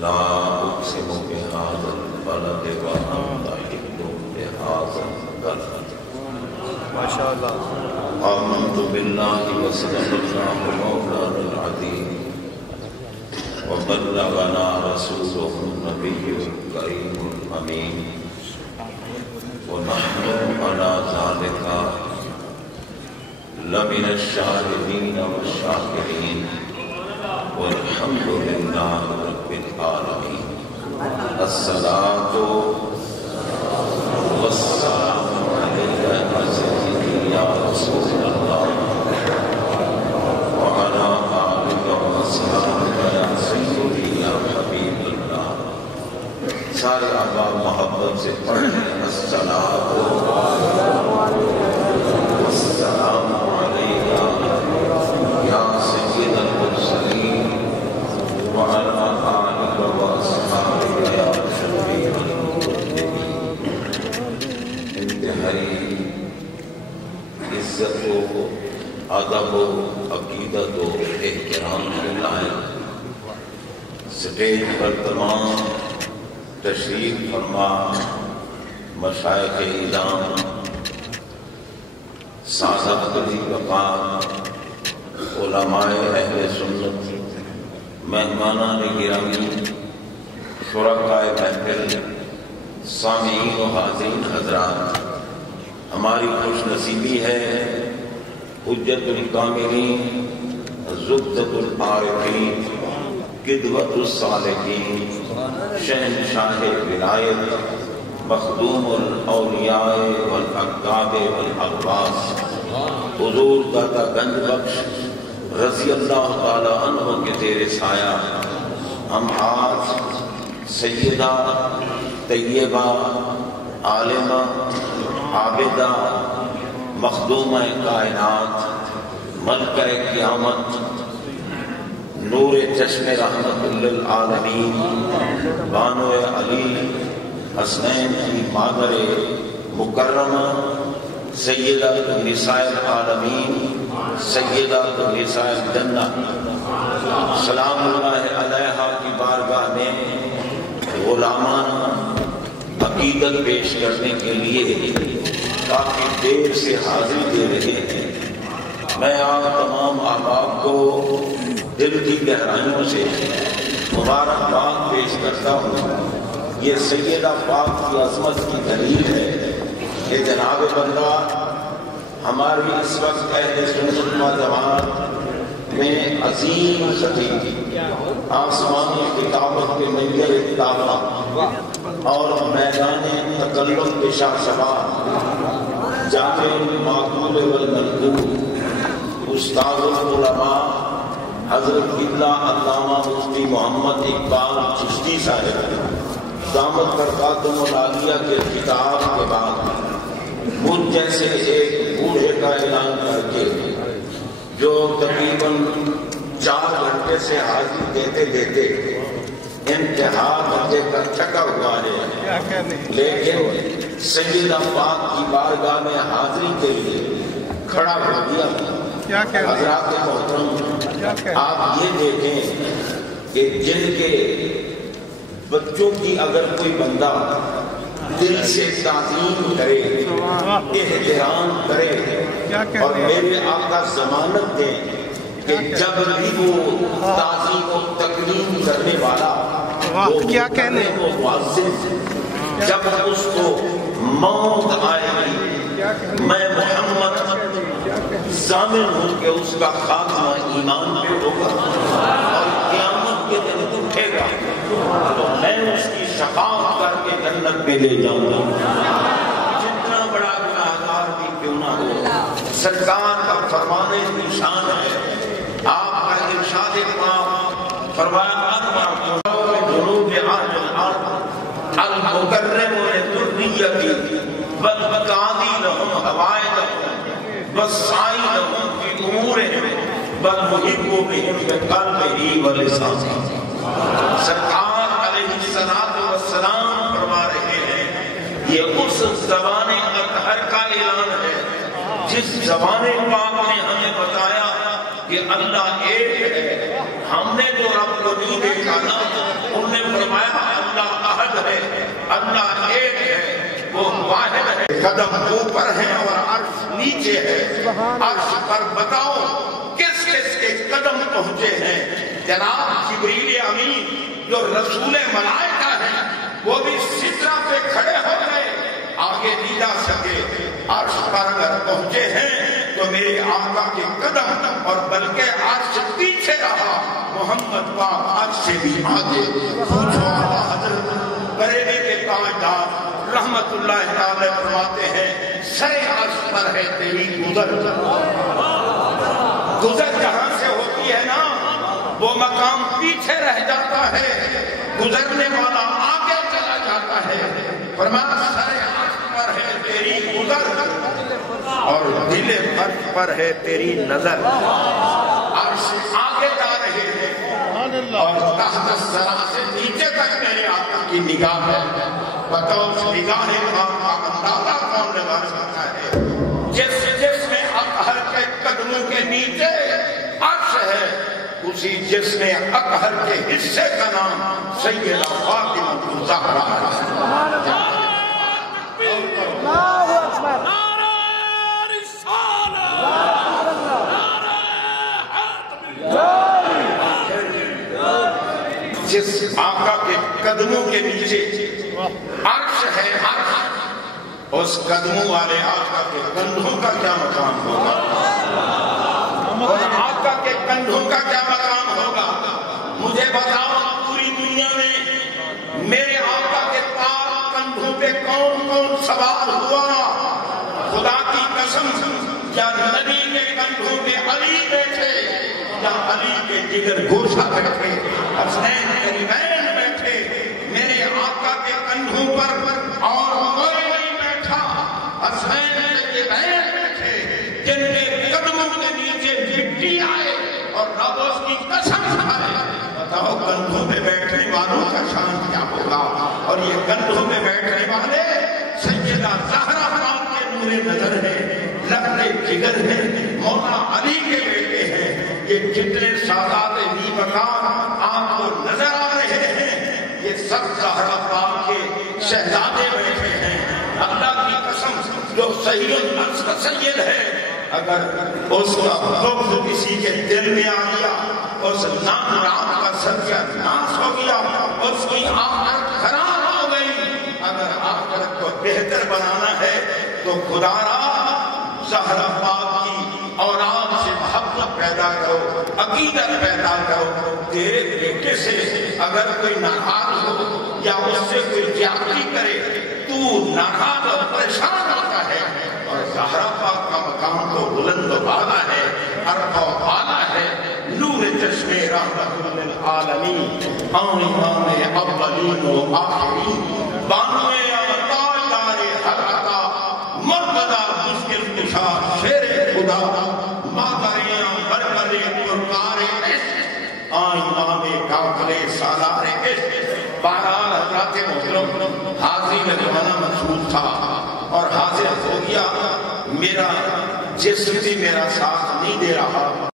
لا اقسم بهذا البلد وانت حل بهذا البلد ما شاء الله. آمنت بالله وصدق الله مولانا العظيم وبلغنا رسوله النبي الكريم الأمين ونحن على ذلك لمن الشاهدين والشاكرين والحمد لله رب العالمين. الصلاة والسلام عليك يا سيدي يا رسول الله وعلى آلك وأصحابك يا سيدي يا حبيب الله. سارے احباب محبت سے پڑھیں الصلاۃ والسلام علیک یا سید المرسلین وعلی آلک واصحابک یا شفیع المذنبین. انتہائی عزت و ادب و عقیدت و احترام کے لائق سٹیج پر تمام تشریف فرما مشائخ اعظام، سادات الوقار، علماء اہل سنت، مہمانان گرامی، شرکاء محفل، سامعین و حاضرین حضرات، ہماری خوش نصیبی ہے حجت الکاملین، زبدۃ العارفین، قدوۃ الصالحین، شہنشاہ ولایت، مخدوم الاولیاء والاقطاب والاغواث، حضور داتا گنج بخش رضی اللہ تعالی عنہ کے زیر سایہ ہم آج سیدہ طیبہ عالمہ عابدہ مخدومہ کائنات ملکہ قیامت نور چشم رحمت للعالمین بانو علی حسنین کی مادر مکرمہ سیدہ نساء العالمین سیدہ نساء الجنہ سلام اللہ علیہا کی بارگاہ میں غلامانہ عقیدت پیش کرنے کے لیے کافی دیر سے حاضری دے رہے ہیں. میں آپ تمام احباب کو دل کی گہرائیوں سے مبارکباد پیش کرتا ہوں. یہ سیدہ پاک کی عظمت کی دلیل ہے کہ جناب بندہ ہماری اس وقت اہل سنت و جماعت میں عظیم خطیب آسمانی کتابت کے منظر اطلاع اور میدان تکلم کے شاہسوار جامع المعقول والمنقول استاد العلماء حضرت قبلہ علامہ مفتی محمد اقبال چشتی صاحب دامت برکاتہم العالیہ کے خطاب کے بعد مجھ جیسے ایک بوڑھے کا اعلان کر کے جو تقریباً 4 گھنٹے سے حاضری دیتے دیتے انتہا درجے کا تھکا ہوا ہے، لیکن سیدہ پاک کی بارگاہ میں حاضری کے لیے کھڑا ہو گیا. حضرات محترم، آپ یہ دیکھیں کہ جن کے بچوں کی اگر کوئی بندہ دل سے تعظیم کرے، احترام کرے اور میرے آقا ضمانت دیں کہ جب بھی وہ تعظیم و تکریم کرنے والا وہ کیا کہنے وہ معزز، جب اس کو موت آئے گی میں محمد ضامن ہوں کہ اس کا خاتمہ ایمان پہ ہوگا اور قیامت کے دن اٹھے گا تو میں اس کی شفاعت کر کے جنت میں لے جاؤں گا. جتنا بڑا گناہگار بھی کیوں نہ ہو، سرکار کا فرمان نشان ہے. آپ کا ارشاد پاک فرمایا جنوب اہل الارض المکرم لذریتی والقاضی لهم حوائجهم والسعی لهم فی امورهم والمحب بهم بقلبه ولسانه. سرکار علیہ السلام فرما رہے ہیں یہ اس زبان اطہر کا اعلان ہے جس زبان پاک نے ہمیں بتایا کہ اللہ ایک ہے. ہم نے جو رب کو نہیں دیکھا نا، انہوں نے فرمایا اللہ احد ہے، اللہ ایک ہے، وہ واحد ہے. قدم اوپر ہے اور عرش نیچے ہے. عرش پر بتاؤ کس کس کے قدم پہنچے ہیں؟ جناب جبریل امین جو رسول ملائکہ ہیں وہ بھی سدرہ پہ کھڑے ہو گئے، آگے نہیں جا سکے. عرش پر اگر پہنچے ہیں تو میرے آقا کے قدم، اور بلکہ عرش پیچھے رہا، محمد پاک عرش سے بھی آگے. پوچھو حضرت بریلی کے تاجدار رحمت اللہ تعالی فرماتے ہیں سر عرش پر ہے تیری گزر. گزر جہاں سے ہوتی ہے نا وہ مقام پیچھے رہ جاتا ہے، گزرنے والا آگے چلا جاتا ہے. فرمایا سر عرش پر ہے تیری گزر اور دل عرش پر ہے تیری نظر. عرش آگے جا رہے ہیں اور تحت الثری سے نیچے تک میرے آقا کی نگاہ ہے. بتاؤ اس نگاہ پاک کا اندازہ کون لگا سکتا ہے؟ جس میں اطہر کے قدموں کے نیچے عرش ہے، اسی جس میں اطہر کے حصے کا نام سیدہ فاطمہ الزہرا ہے. جس آقا کے قدموں کے نیچے عرش ہے، عرش، اس قدموں والے آقا کے کندھوں کا کیا مقام ہوگا؟ اور آقا کے کندھوں کا کیا مقام ہوگا؟ مجھے بتاؤ پوری دنیا میں میرے آقا کے پاک کندھوں پہ کون کون سوار ہوا؟ خدا کی قسم، یا نبی کے کندھوں پہ علی بیٹھے، یا علی کے جگر گوشہ بیٹھے، حسین کریمین بیٹھے. میرے آقا کے کندھوں پر اور کوئی نہیں بیٹھا، حسین کریمین بیٹھے جن کے قدموں کے نیچے مٹی آئے اور رب اس کی قسم کھائے. بتاؤ کندھوں پہ بیٹھنے والوں کا شان کیا ہوگا؟ اور یہ کندھوں پہ بیٹھنے والے سیدہ زہرا پاک کے نور نظر ہے، لخت جگر ہے، مولا علی کے بیٹے ہیں. یہ جتنے سادات بی مقام آپ کو نظر آ رہے ہیں یہ سب زہرا پاک کے شہزادے بیٹھے ہیں. اللہ کی قسم جو سید الناس کا سید ہے، اگر اس کا لفظ کسی کے دل میں آ گیا، اس نام رات کا ستیہ ناش ہو گیا، اس کی آخرت خراب ہو گئی. اگر آخرت کو بہتر بنانا ہے تو خدا را زہرا پاک کی اولاد سے محبت پیدا کرو، عقیدت پیدا کرو. تیرے بیٹے سے اگر کوئی ناراض ہو یا اس سے کوئی زیادتی کرے تو ناراض اور پریشان ہوتا ہے. اور زہرا پاک کا مقام تو بلند و بالا ہے، عرفہ و بالا ہے. نور چشم رحمت للعالمین، امام اولین و آخرین، بانو تاجدار ہر عطا، مرتضی مشکل کشا شیر خدا، مادریاں بربرے پرکار عشق، آئینہ میں کافلے سالار عشق. بہرحال حضرات محترم، حاضری میں زمانہ منصور تھا اور حاضر ہو گیا. میرا جسم بھی میرا ساتھ نہیں دے رہا.